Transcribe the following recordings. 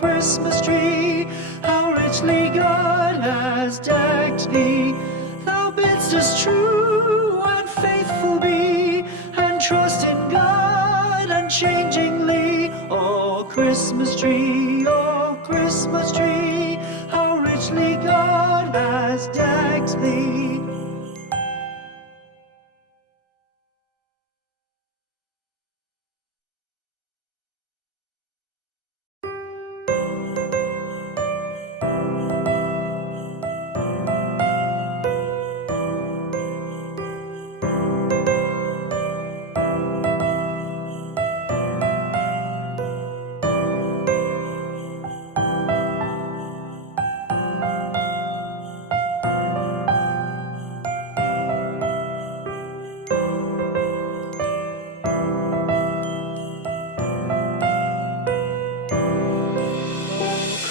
Christmas tree, how richly God has decked thee. Thou bidst us true and faithful be, and trust in God unchangingly. O Christmas tree, O Christmas tree, how richly God has decked thee.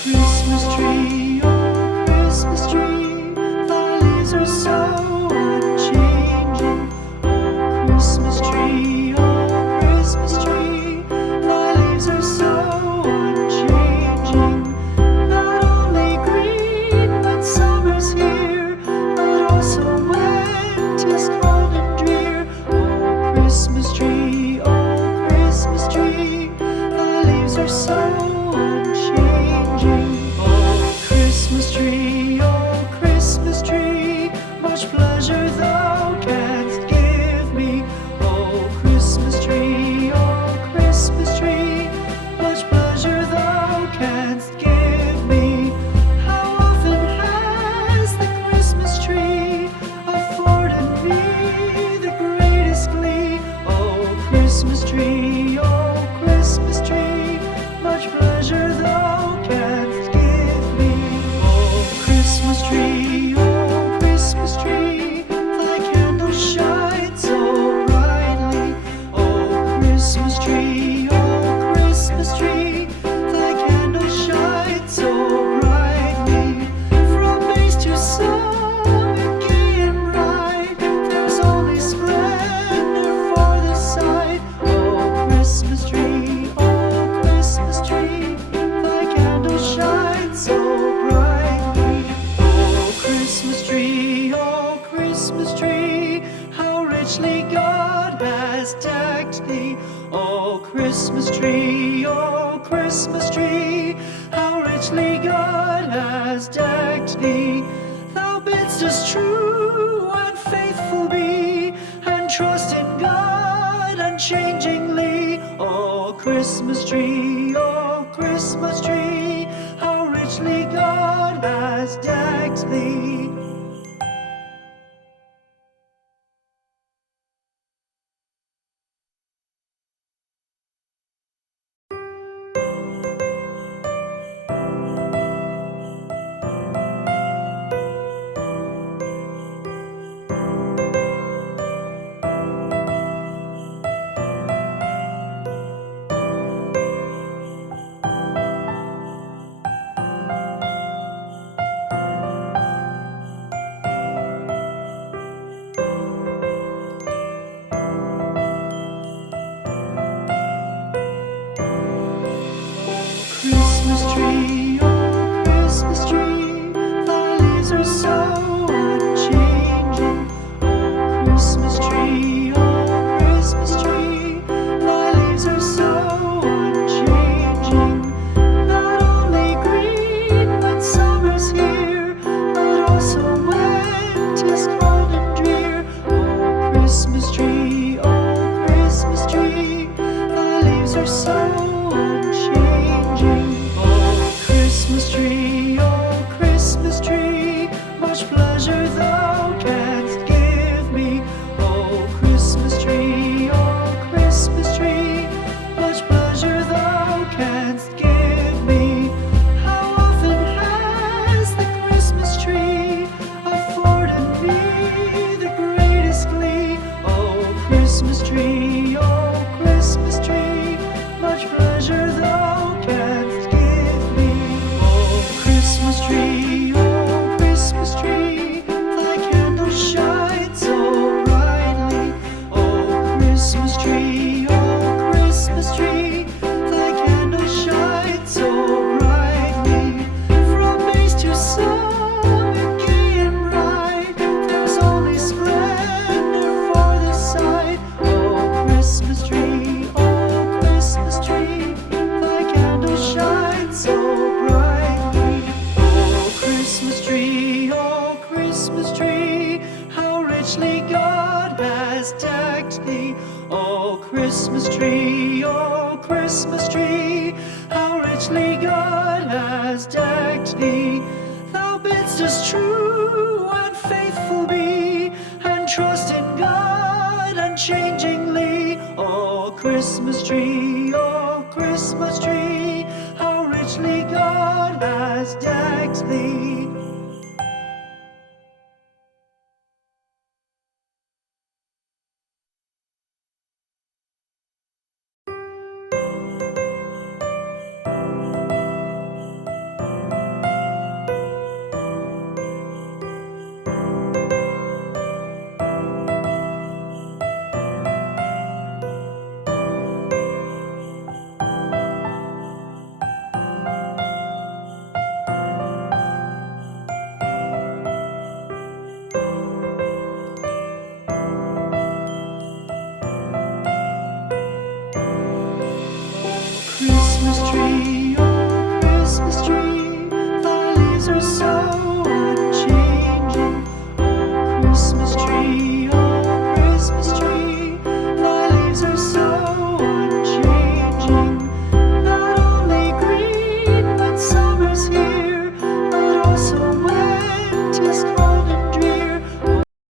Christmas tree, oh Christmas tree, thy leaves are so unchanging. Oh Christmas tree, oh Christmas tree, thy leaves are so unchanging. Not only green when summer's here, but also when 'tis cold and drear. Oh Christmas tree, thy leaves are so unchanging. Oh Christmas tree, much pleasure thou canst give me. Oh Christmas tree, much pleasure thou canst give me. How often has the Christmas tree afforded me the greatest glee? Oh Christmas tree, much pleasure thou canst give me. Oh Christmas tree, thy candles shine so brightly. Oh Christmas tree, thy candles shine so brightly. From base to summit, gay and bright, there's only splendor for the sight. Oh Christmas tree, thy candles shine so brightly. Oh Christmas tree, how richly God has decked thee. Oh Christmas tree, how richly God has decked thee. Thou bidst us true and faithful be, and trust in God unchangingly. Oh Christmas tree, how richly God has decked thee. Christmas tree, oh Christmas tree, thy leaves are so unchanging. Oh Christmas tree, thy leaves are so unchanging. Not only green when summer's here, but also when 'tis cold and drear. Oh Christmas tree, thy leaves are so unchanging. Oh Christmas tree, much pleasure thou canst give me. Oh Christmas tree, much pleasure thou canst give me. How often has the Christmas tree afforded me the greatest glee? Oh Christmas tree, much pleasure thou canst give me. Oh Christmas tree, oh Christmas tree, how richly God has decked thee. Thou bidst us true and faithful be, and trust in God unchangingly. Oh Christmas tree, how richly God has decked thee. Christmas tree, oh Christmas tree, thy leaves are so